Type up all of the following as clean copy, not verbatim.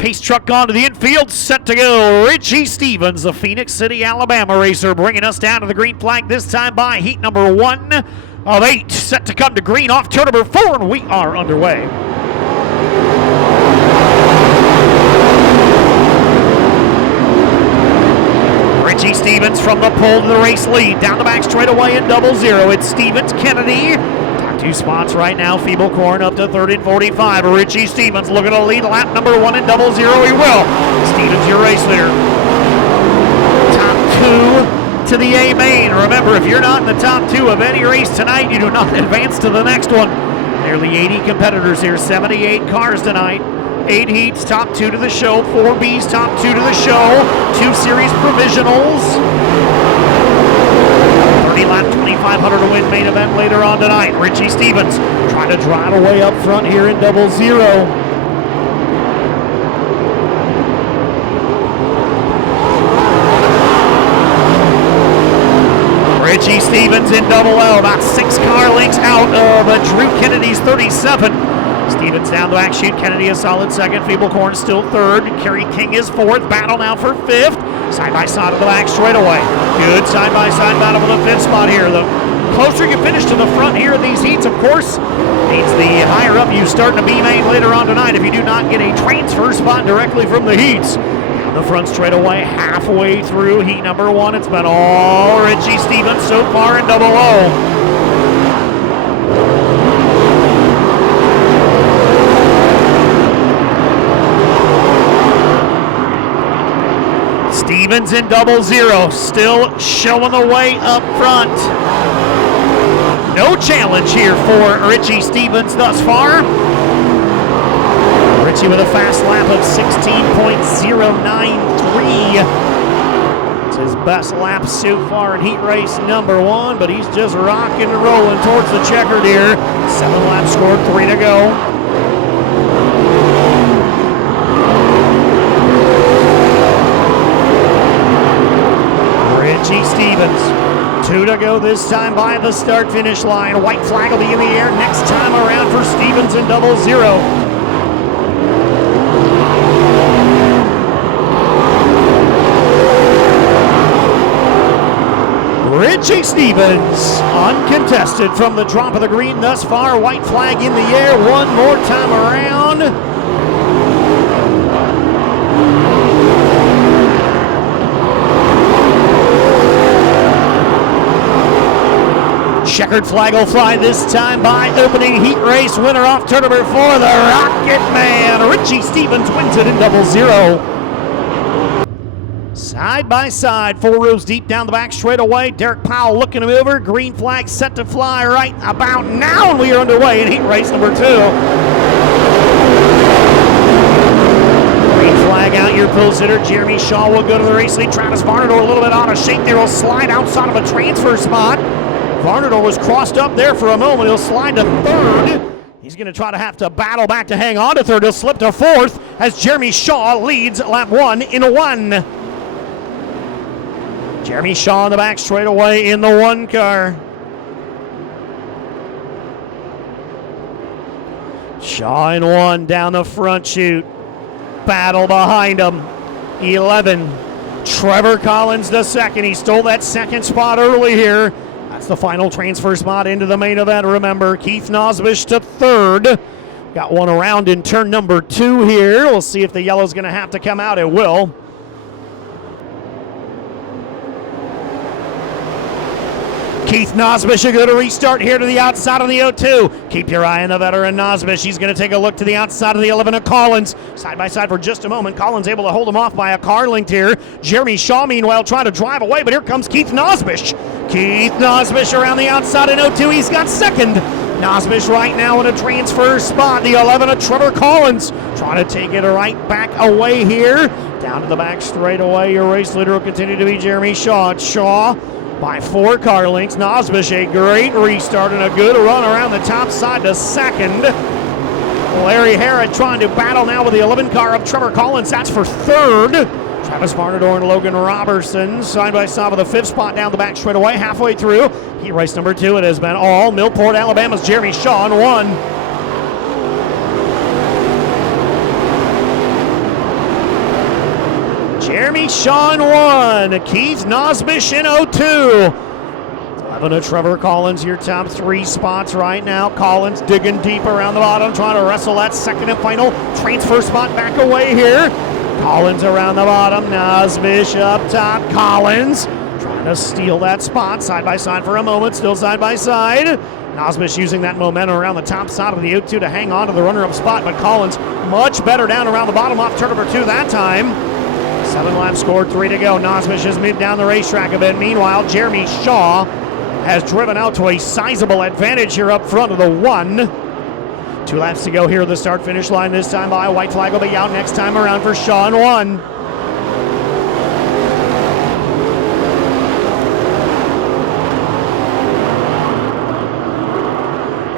pace truck gone to the infield, set to go. Richie Stevens, the Phoenix City, Alabama racer, bringing us down to the green flag, this time by heat number 1 of 8. Set to come to green off turn number 4, and we are underway. Richie Stevens from the pole to the race lead. Down the back straightaway in 00. It's Stevens, Kennedy. Top 2 spots right now. Feeble Corn up to 3rd and 45. Richie Stevens looking to lead lap number 1 in 00. He will. Stevens, your race leader. Top 2 to the A main. Remember, if you're not in the top 2 of any race tonight, you do not advance to the next one. Nearly 80 competitors here. 78 cars tonight. 8 heats, top 2 to the show. 4 Bs, top 2 to the show. 2 series provisionals. 30 lap, 2,500 to win main event later on tonight. Richie Stevens trying to drive away up front here in 00. Richie Stevens in 00, about 6 car lengths out of Drew Kennedy's 37. Stevens down the back chute. Kennedy a solid second. Feeble Corn still 3rd. Kerry King is 4th. Battle now for 5th. Side by side of the back straightaway. Good side by side battle for the 5th spot here. The closer you finish to the front here in these heats, of course, means the higher up you start in a B main later on tonight if you do not get a transfer spot directly from the heats. The front straightaway halfway through heat number 1. It's been all Richie Stevens so far in 00. Stevens in 00, still showing the way up front. No challenge here for Richie Stevens thus far. Richie with a fast lap of 16.093. It's his best lap so far in heat race number 1, but he's just rocking and rolling towards the checkered here. 7 laps scored, 3 to go. Richie Stevens, 2 to go this time by the start-finish line. White flag will be in the air next time around for Stevens in 00. Richie Stevens, uncontested from the drop of the green thus far. White flag in the air one more time around. Checkered flag will fly this time by opening heat race winner off turn number 4, the Rocket Man. Richie Stevens wins it in 00. Side by side, 4 rows deep down the back straightaway. Derek Powell looking him over. Green flag set to fly right about now, and we are underway in heat race number 2. Green flag out, your pole sitter. Jeremy Shaw will go to the race lead. Travis Varnador a little bit out of shape there. Will slide outside of a transfer spot. Varnador was crossed up there for a moment. He'll slide to 3rd. He's going to have to battle back to hang on to 3rd. He'll slip to 4th as Jeremy Shaw leads lap 1 in 1. Jeremy Shaw in the back straightaway in the 1 car. Shaw in 1 down the front chute. Battle behind him. 11. Trevor Collins the 2nd. He stole that 2nd spot early here. That's the final transfer spot into the main event. Remember, Keith Nosbish to 3rd. Got one around in turn number 2 here. We'll see if the yellow's going to have to come out. It will. Keith Nosbish will go to restart here to the outside of the 0-2. Keep your eye on the veteran Nosbish. He's going to take a look to the outside of the 11 of Collins. Side by side for just a moment. Collins able to hold him off by a car length here. Jeremy Shaw, meanwhile, trying to drive away, but here comes Keith Nosbish. Keith Nosbish around the outside in 0-2. He's got 2nd. Nosbish right now in a transfer spot. The 11 of Trevor Collins trying to take it right back away here. Down to the back straightaway. Your race leader will continue to be Jeremy Shaw. Shaw by 4 car lengths. Nosbish, a great restart and a good run around the top side to 2nd. Larry Harrod trying to battle now with the 11 car of Trevor Collins. That's for 3rd. Travis Varnador and Logan Robertson side by side with the 5th spot down the back straightaway. Halfway through heat race number 2, it has been all Millport, Alabama's Jeremy Shaw in 1. Jeremy Shaw in 1. Keith Nosbish in 0-2. 11 to Trevor Collins, your top 3 spots right now. Collins digging deep around the bottom, trying to wrestle that second and final transfer spot back away here. Collins around the bottom, Nosbish up top. Collins trying to steal that spot, side by side for a moment, still side by side. Nosbish using that momentum around the top side of the 0-2 to hang on to the runner-up spot, but Collins much better down around the bottom off turn number 2 that time. 7 laps scored, 3 to go. Nosbish has moved down the racetrack a bit. Meanwhile, Jeremy Shaw has driven out to a sizable advantage here up front of the 1. 2 laps to go here at the start-finish line this time by. A white flag will be out next time around for Shaw in 1.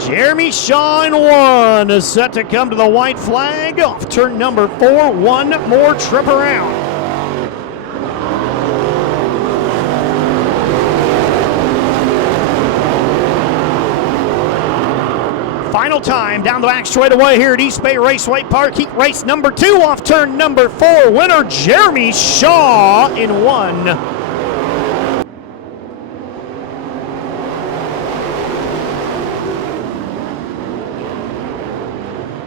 Jeremy Shaw in 1 is set to come to the white flag off turn number 4. 1 more trip around. Final time down the back straightaway here at East Bay Raceway Park. Heat race number 2 off turn number 4. Winner Jeremy Shaw in 1.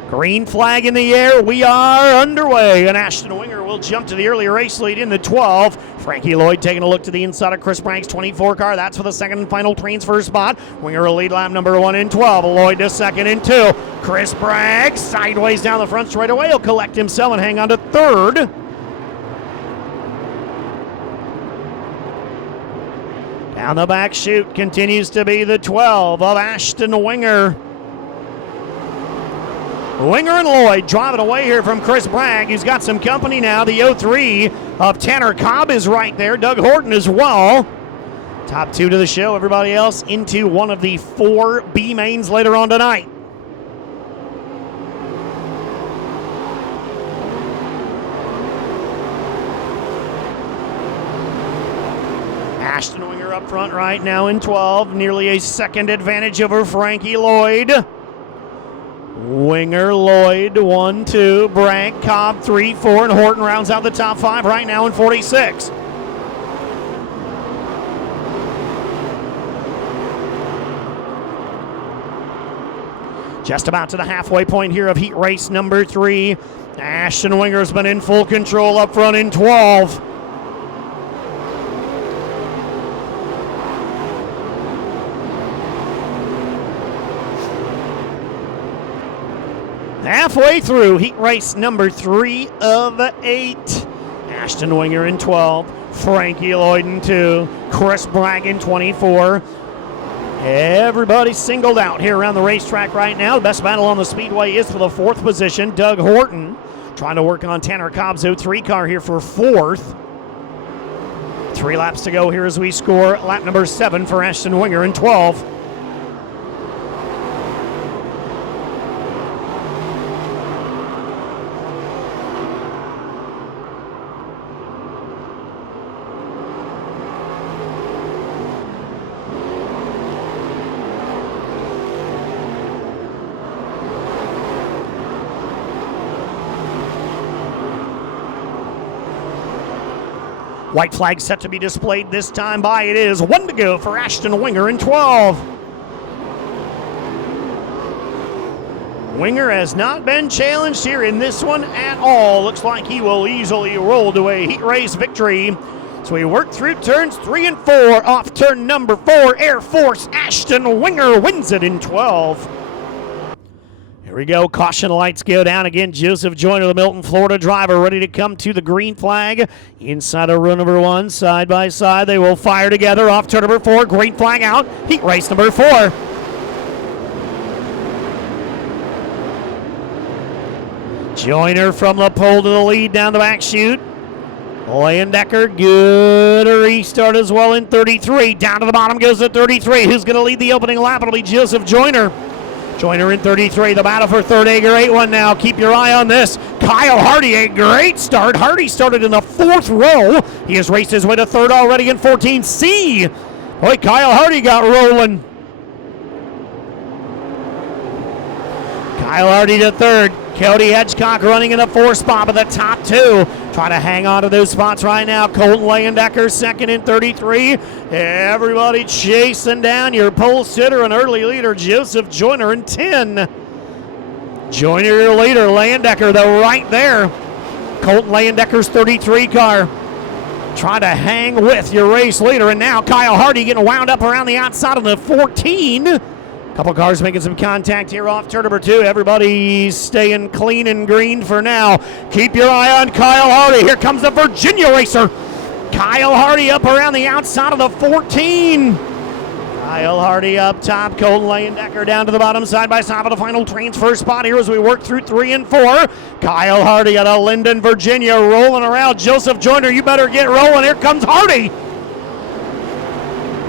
Green flag in the air. We are underway. And Ashton Winger will jump to the early race lead in the 12. Frankie Lloyd taking a look to the inside of Chris Bragg's 24 car. That's for the second and final transfer spot. Winger will lead lap number 1 in 12. Lloyd to second in 2. Chris Bragg sideways down the front straightaway. He'll collect himself and hang on to 3rd. Down the back chute continues to be the 12 of Ashton Winger. Winger and Lloyd driving away here from Chris Bragg. He's got some company now. The 03 of Tanner Cobb is right there. Doug Horton as well. Top 2 to the show. Everybody else into one of the 4 B mains later on tonight. Ashton Winger up front right now in 12. Nearly a second advantage over Frankie Lloyd. Winger, Lloyd, 1, 2, Bragg, Cobb, 3, 4, and Horton rounds out the top 5 right now in 46. Just about to the halfway point here of heat race number 3. Ashton Winger's been in full control up front in 12. Halfway through heat race number 3 of 8. Ashton Winger in 12. Frankie Lloyd in 2. Chris Bragg in 24. Everybody singled out here around the racetrack right now. The best battle on the speedway is for the 4th position. Doug Horton trying to work on Tanner Cobb's 03 car here for 4th. 3 laps to go here as we score lap number 7 for Ashton Winger in 12. White flag set to be displayed this time by. It is 1 to go for Ashton Winger in 12. Winger has not been challenged here in this one at all. Looks like he will easily roll to a heat race victory. So we work through turns 3 and 4. Off turn number 4, Air Force Ashton Winger wins it in 12. Here we go. Caution lights go down again. Joseph Joyner, the Milton, Florida driver, ready to come to the green flag. Inside of row number 1, side by side. They will fire together. Off turn number 4, green flag out. Heat race number 4. Joyner from the pole to the lead down the back chute. Leyendecker, good restart as well in 33. Down to the bottom goes the 33. Who's going to lead the opening lap? It'll be Joseph Joyner. Joyner in 33, the battle for 3rd. Ager 8-1 now. Keep your eye on this. Kyle Hardy, a great start. Hardy started in the 4th row. He has raced his way to 3rd already in 14C. Boy, Kyle Hardy got rolling. Kyle Hardy to 3rd. Cody Hedgecock running in the 4 spot, but the top 2 try to hang on to those spots right now. Colton Leyendecker second in 33. Everybody chasing down your pole sitter and early leader Joseph Joyner in 10. Joyner your leader, Leyendecker though right there. Colton Leyendecker's 33 car. Try to hang with your race leader, and now Kyle Hardy getting wound up around the outside of the 14. Couple cars making some contact here off turn number 2. Everybody's staying clean and green for now. Keep your eye on Kyle Hardy. Here comes the Virginia racer. Kyle Hardy up around the outside of the 14. Kyle Hardy up top. Colton Leyendecker down to the bottom, side by side of the final transfer spot here as we work through 3 and 4. Kyle Hardy out of Linden, Virginia, rolling around. Joseph Joyner, you better get rolling. Here comes Hardy.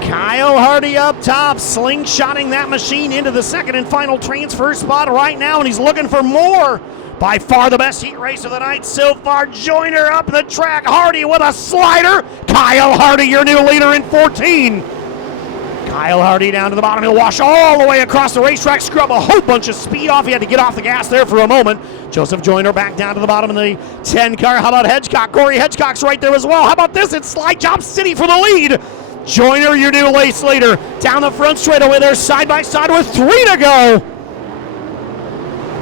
Kyle Hardy up top, slingshotting that machine into the second and final transfer spot right now, and he's looking for more. By far the best heat race of the night so far. Joyner up the track, Hardy with a slider. Kyle Hardy, your new leader in 14. Kyle Hardy down to the bottom. He'll wash all the way across the racetrack, scrub a whole bunch of speed off. He had to get off the gas there for a moment. Joseph Joyner back down to the bottom of the 10 car. How about Hedgecock? Corey Hedgecock's right there as well. How about this? It's Slide Job City for the lead. Joyner, your new race leader, down the front straightaway there, side by side with 3 to go.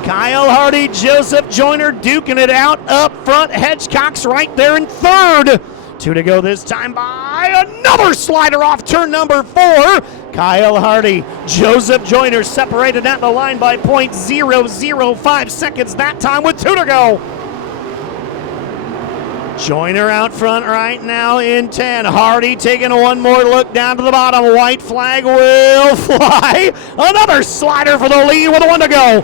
Kyle Hardy, Joseph Joyner duking it out up front. Hedgecock's right there in 3rd. 2 to go this time by another slider off turn number 4. Kyle Hardy, Joseph Joyner separated at the line by .005 seconds that time with 2 to go. Joyner out front right now in 10. Hardy taking one more look down to the bottom. White flag will fly. Another slider for the lead with 1 to go.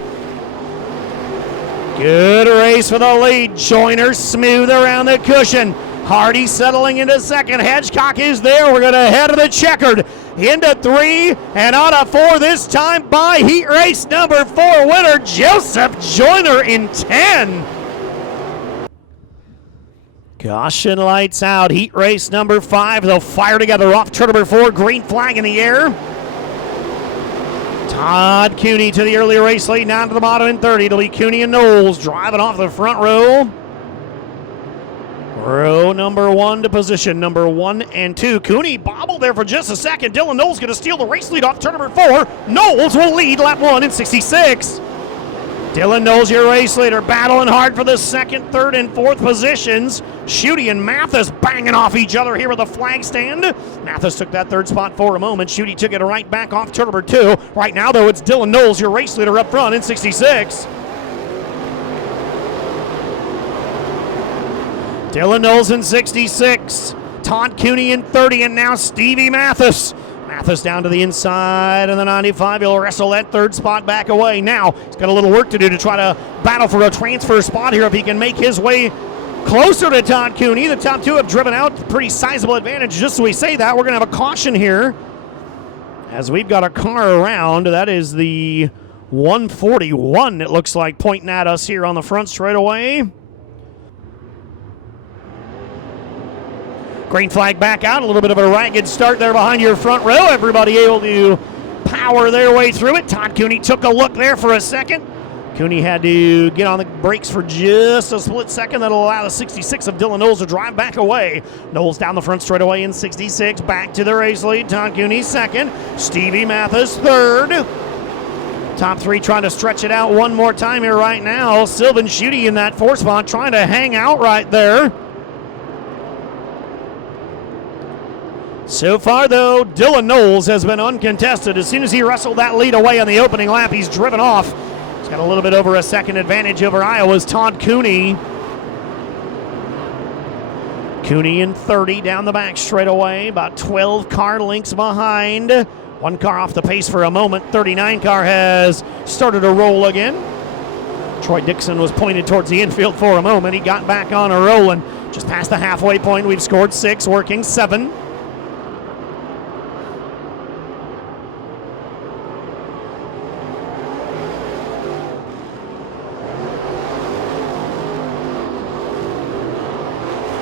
Good race for the lead. Joyner smooth around the cushion. Hardy settling into 2nd. Hedgecock is there. We're going to head to the checkered. Into 3 and out of 4 this time by heat race number 4 winner Joseph Joyner in 10. Caution lights out. Heat race number 5. They'll fire together off turn number 4. Green flag in the air. Todd Cooney to the early race lead, down to the bottom in 30. It'll be Cooney and Knowles driving off the front row. Row number 1 to position number 1 and 2. Cooney bobbled there for just a second. Dylan Knowles going to steal the race lead off turn number 4. Knowles will lead lap 1 in 66. Dylan Knowles, your race leader, battling hard for the 2nd, 3rd, and 4th positions. Schutte and Mathis banging off each other here with the flag stand. Mathis took that 3rd spot for a moment. Schutte took it right back off turn number 2. Right now, though, it's Dylan Knowles, your race leader, up front in 66. Dylan Knowles in 66. Todd Cooney in 30, and now Stevie Mathis. Mathis down to the inside of the 95. He'll wrestle that 3rd spot back away. Now he's got a little work to do to try to battle for a transfer spot here if he can make his way closer to Todd Cooney. The top 2 have driven out. Pretty sizable advantage. Just so we say that, we're going to have a caution here as we've got a car around. That is the 141, it looks like, pointing at us here on the front straightaway. Green flag back out. A little bit of a ragged start there behind your front row. Everybody able to power their way through it. Todd Cooney took a look there for a second. Cooney had to get on the brakes for just a split second. That'll allow the 66 of Dylan Knowles to drive back away. Knowles down the front straightaway in 66. Back to the race lead. Todd Cooney 2nd. Stevie Mathis 3rd. Top 3 trying to stretch it out one more time here right now. Sylvan Schutte in that 4th spot trying to hang out right there. So far, though, Dylan Knowles has been uncontested. As soon as he wrestled that lead away on the opening lap, he's driven off. He's got a little bit over a second advantage over Iowa's Todd Cooney. Cooney in 30 down the back straightaway, about 12 car lengths behind. 1 car off the pace for a moment. 39 car has started to roll again. Troy Dixon was pointed towards the infield for a moment. He got back on a rolling. Just past the halfway point, we've scored 6, working 7.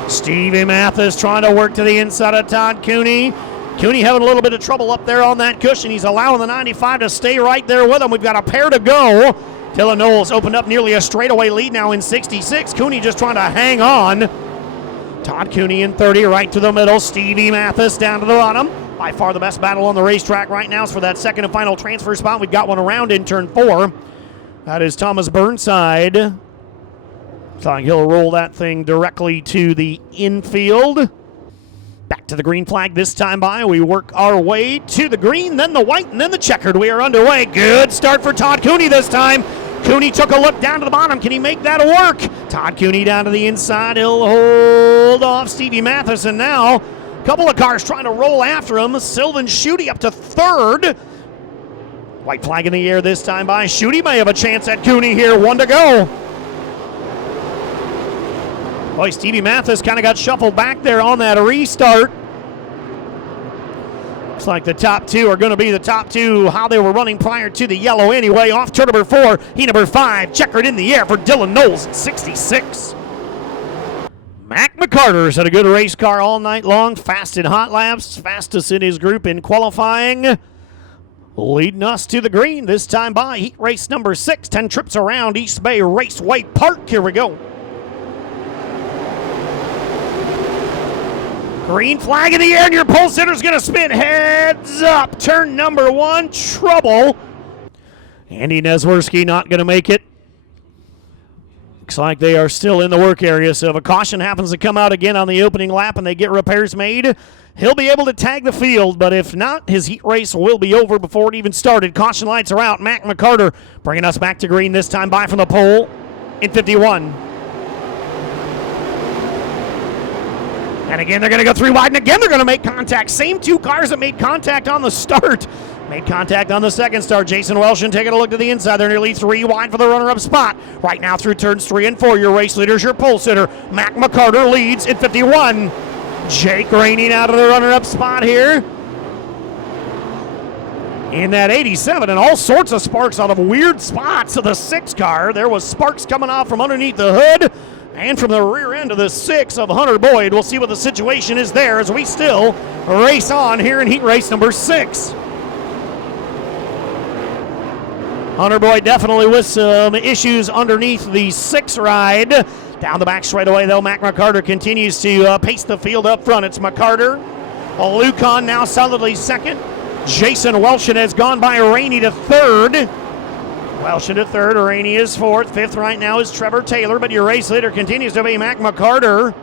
Stevie Mathis trying to work to the inside of Todd Cooney. Cooney having a little bit of trouble up there on that cushion. He's allowing the 95 to stay right there with him. We've got a pair to go. Dylan Knowles opened up nearly a straightaway lead now in 66. Cooney just trying to hang on. Todd Cooney in 30, right to the middle. Stevie Mathis down to the bottom. By far the best battle on the racetrack right now is for that second and final transfer spot. We've got one around in turn 4. That is Thomas Burnside. Looks like he'll roll that thing directly to the infield. Back to the green flag this time by. We work our way to the green, then the white, and then the checkered. We are underway. Good start for Todd Cooney this time. Cooney took a look down to the bottom. Can he make that work? Todd Cooney down to the inside. He'll hold off Stevie Mathis, and now a couple of cars trying to roll after him. Sylvan Schutte up to third. White flag in the air this time by. Schutte may have a chance at Cooney here. 1 to go. Boy, Stevie Mathis kind of got shuffled back there on that restart. Looks like the top 2 are going to be the top 2 how they were running prior to the yellow anyway. Off turn number 4, heat number 5, checkered in the air for Dylan Knowles at 66. Mac McCarter's had a good race car all night long. Fast in hot laps, fastest in his group in qualifying. Leading us to the green this time by heat race number 6. 10 trips around East Bay Raceway Park. Here we go. Green flag in the air, and your pole sitter's going to spin heads up. Turn number 1, trouble. Andy Nesworski not going to make it. Looks like they are still in the work area, so if a caution happens to come out again on the opening lap and they get repairs made, he'll be able to tag the field, but if not, his heat race will be over before it even started. Caution lights are out. Mac McCarter bringing us back to green this time by from the pole in 51. And again, they're going to go 3 wide, and again, they're going to make contact. Same 2 cars that made contact on the start. Made contact on the second start. Jason Welshon taking a look to the inside. They're nearly 3 wide for the runner-up spot. Right now through turns 3 and 4, your race leader's your pole sitter. Mac McCarter leads in 51. Jake Rainey out of the runner-up spot here. In that 87, and all sorts of sparks out of weird spots of the 6 car. There was sparks coming off from underneath the hood and from the rear end of the 6 of Hunter Boyd. We'll see what the situation is there as we still race on here in heat race number 6. Hunter Boyd definitely with some issues underneath the 6 ride. Down the back straightaway, though, Mac McCarter continues to pace the field up front. It's McCarter. Lucan now solidly second. Jason Welshon has gone by Rainey to third. Welshon to third, Rainey is fourth. Fifth right now is Trevor Taylor, but your race leader continues to be Mac McCarter.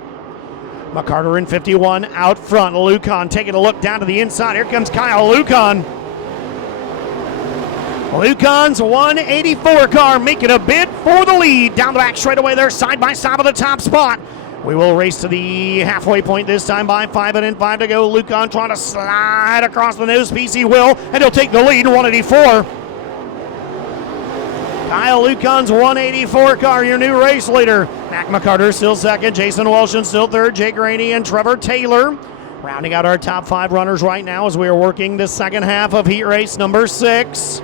McCarter in 51 out front. Lucan taking a look down to the inside. Here comes Kyle Lucan. Lucan's 184 car making a bid for the lead. Down the back straightaway there, side by side with the top spot. We will race to the halfway point this time by 5 and 5 to go. Lucan trying to slide across the nose piece. He will, and he'll take the lead, 184. Kyle Lucan's 184 car, your new race leader. Mac McCarter still second. Jason Welshon still third. Jake Rainey and Trevor Taylor rounding out our top 5 runners right now as we are working the second half of heat race number 6.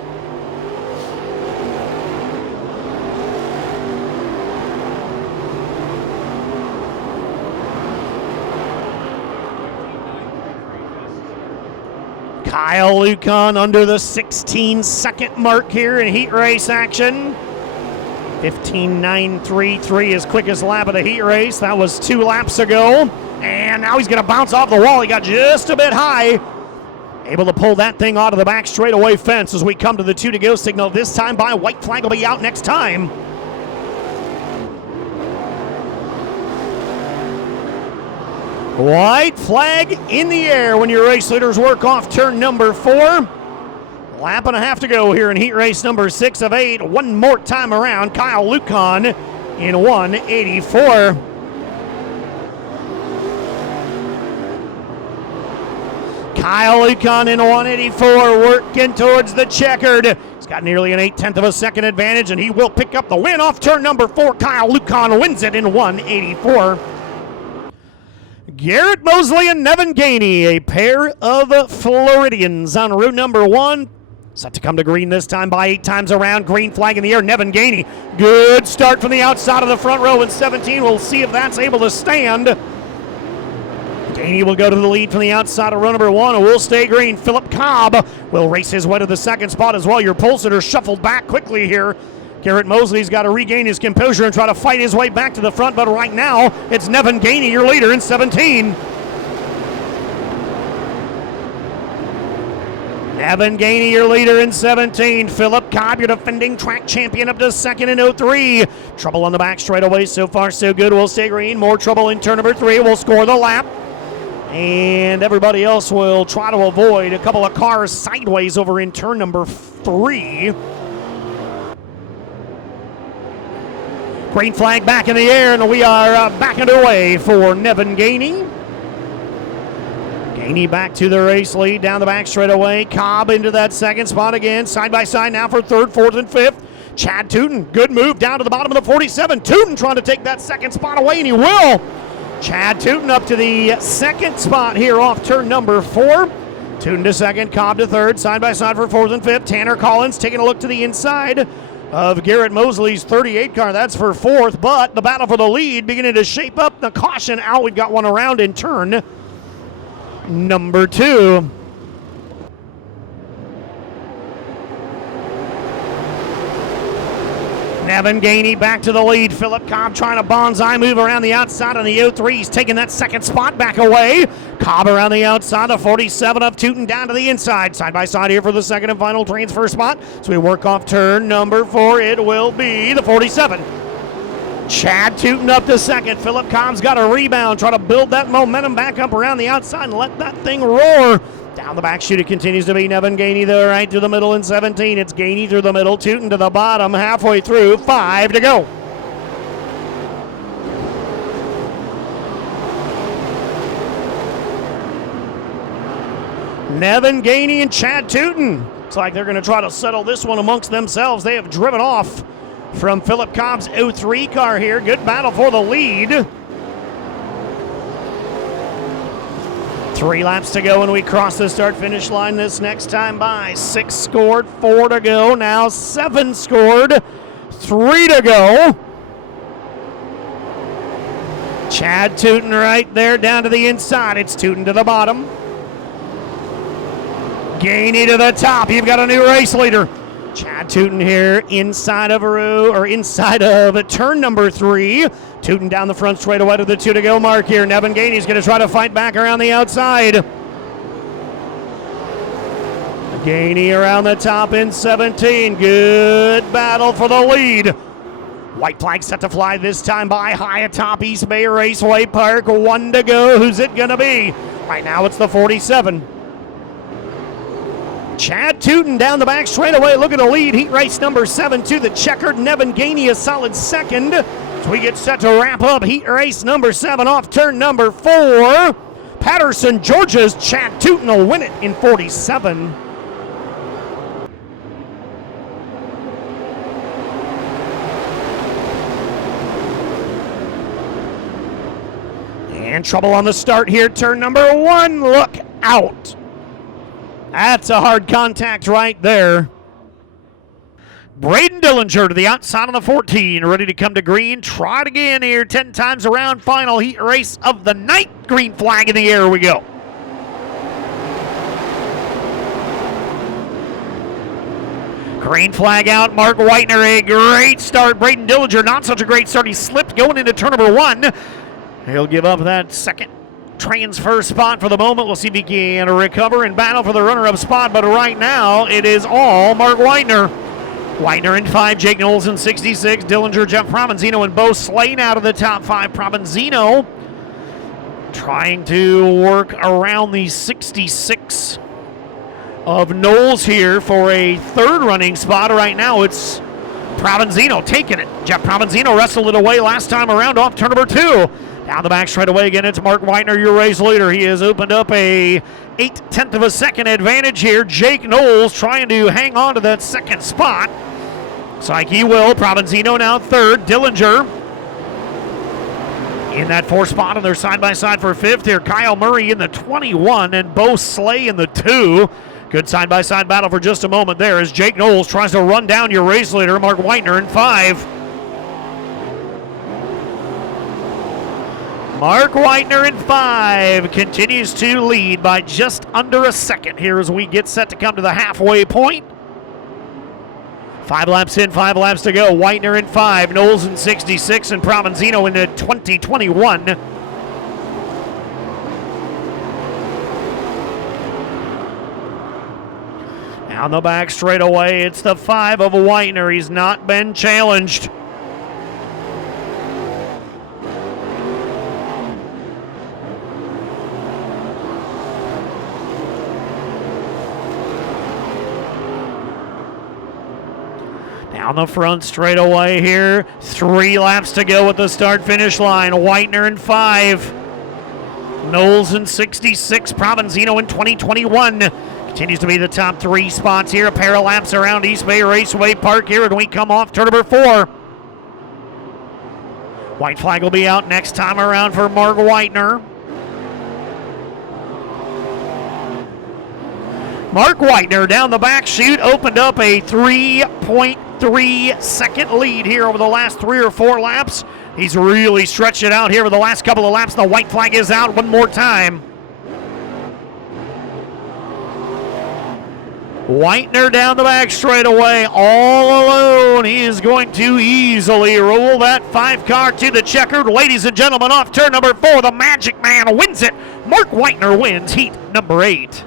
Kyle Lucan under the 16-second mark here in heat race action. 15.933, his quickest lap of the heat race. That was 2 laps ago. And now he's going to bounce off the wall. He got just a bit high. Able to pull that thing out of the back straightaway fence as we come to the 2 to go signal. This time by white flag will be out next time. White flag in the air when your race leaders work off turn number 4. Lap and a half to go here in heat race number 6 of 8. One more time around. Kyle Lucan in 184. Kyle Lucan in 184 working towards the checkered. He's got nearly an 8/10 of a second advantage, and he will pick up the win off turn number 4. Kyle Lucan wins it in 184. Garrett Mosley and Nevin Gainey, a pair of Floridians on route number 1. Set to come to green this time by 8 times around. Green flag in the air. Nevin Gainey. Good start from the outside of the front row in 17. We'll see if that's able to stand. Gainey will go to the lead from the outside of row number 1 and will stay green. Philip Cobb will race his way to the second spot as well. Your pole sitter shuffled back quickly here Garrett Mosley's got to regain his composure and try to fight his way back to the front, but right now it's Nevin Gainey, your leader, in 17. Nevin Gainey, your leader in 17. Philip Cobb, your defending track champion, up to second in 03. Trouble on the back straightaway. So far, so good. We'll stay green. More trouble in turn number 3. We'll score the lap. And everybody else will try to avoid a couple of cars sideways over in turn number 3. Green flag back in the air, and we are back underway for Nevin Gainey. Gainey back to the race lead, down the back straightaway. Cobb into that second spot again. Side by side now for third, fourth, and fifth. Chad Tootin, good move down to the bottom of the 47. Tootin trying to take that second spot away, and he will. Chad Tootin up to the second spot here off turn number 4. Tootin to second, Cobb to third. Side by side for fourth and fifth. Tanner Collins taking a look to the inside of Garrett Mosley's 38 car. That's for fourth, but the battle for the lead beginning to shape up. The caution out. We've got one around in turn number 2. Nevin Gainey back to the lead. Philip Cobb trying to bonsai move around the outside on the 03. He's taking that second spot back away. Cobb around the outside, the 47 of Tootin down to the inside. Side by side here for the second and final transfer spot. So we work off turn number 4. It will be the 47. Chad Tootin up to second. Philip Cobb's got a rebound. Try to build that momentum back up around the outside and let that thing roar. Down the back chute, it continues to be Nevin Gainey, though, right through the middle in 17. It's Gainey through the middle, Tootin to the bottom, halfway through, 5 to go. Nevin Gainey and Chad Tootin. Looks like they're going to try to settle this one amongst themselves. They have driven off from Philip Cobb's 03 car here. Good battle for the lead. 3 laps to go when we cross the start-finish line this next time by. 6 scored, 4 to go. Now 7 scored, 3 to go. Chad Tootin right there down to the inside. It's Tootin to the bottom. Gainey to the top. You've got a new race leader. Chad Tootin here inside of turn number 3. Tootin down the front straightaway to the 2 to go mark here. Nevin Gainey's going to try to fight back around the outside. Gainey around the top in 17. Good battle for the lead. White flag set to fly this time by high atop East Bay Raceway Park. 1 to go. Who's it going to be? Right now it's the 47. Chad Tootin down the back straightaway. Look at the lead. Heat race number 7 to the checkered. Nevin Gainey a solid second. So we get set to wrap up heat race number 7 off turn number 4. Patterson, Georgia's Chad Tootin will win it in 47. And trouble on the start here. Turn number 1. Look out. That's a hard contact right there. Braden Dillinger to the outside on the 14, ready to come to green. Try it again here, 10 times around. Final heat race of the night. Green flag in the air we go. Green flag out, Mark Whitener, a great start. Braden Dillinger, not such a great start. He slipped going into turn number 1. He'll give up that second transfer spot for the moment. We'll see if he can recover and battle for the runner-up spot, but right now it is all Mark Whitener. Whitener in 5, Jake Knowles in 66, Dillinger, Jeff Provenzino, and Bo Slane out of the top 5. Provenzino trying to work around the 66 of Knowles here for a third running spot. Right now it's Provenzino taking it. Jeff Provenzino wrestled it away last time around off turn number 2. Down the back straight away again, it's Mark Whitener, your race leader. He has opened up a 0.8 of a second advantage here. Jake Knowles trying to hang on to that second spot. Looks like he will. Provenzino now third. Dillinger in that 4th spot, and they're side by side for 5th here. Kyle Murray in the 21 and Bo Slay in the 2. Good side by side battle for just a moment there as Jake Knowles tries to run down your race leader, Mark Whitener, in 5. Mark Whitener in 5 continues to lead by just under a second here as we get set to come to the halfway point 5 laps in, 5 laps to go. Whitener in 5, Knowles in 66, and Provenzino in 2021. Down the back straightaway, it's the 5 of Whitener. He's not been challenged. Down the front straightaway here. 3 laps to go at the start-finish line. Whitener in 5. Knowles in 66. Provenzino in 2021. Continues to be the top 3 spots here. A pair of laps around East Bay Raceway Park here, and we come off turn number 4. White flag will be out next time around for Mark Whitener. Mark Whitener down the back chute opened up a 3.3-second lead here over the last 3 or 4 laps. He's really stretched it out here over the last couple of laps. The white flag is out one more time. Whitener down the back straightaway all alone. He is going to easily roll that 5 car to the checkered. Ladies and gentlemen, off turn number 4, the Magic Man wins it. Mark Whitener wins heat number 8.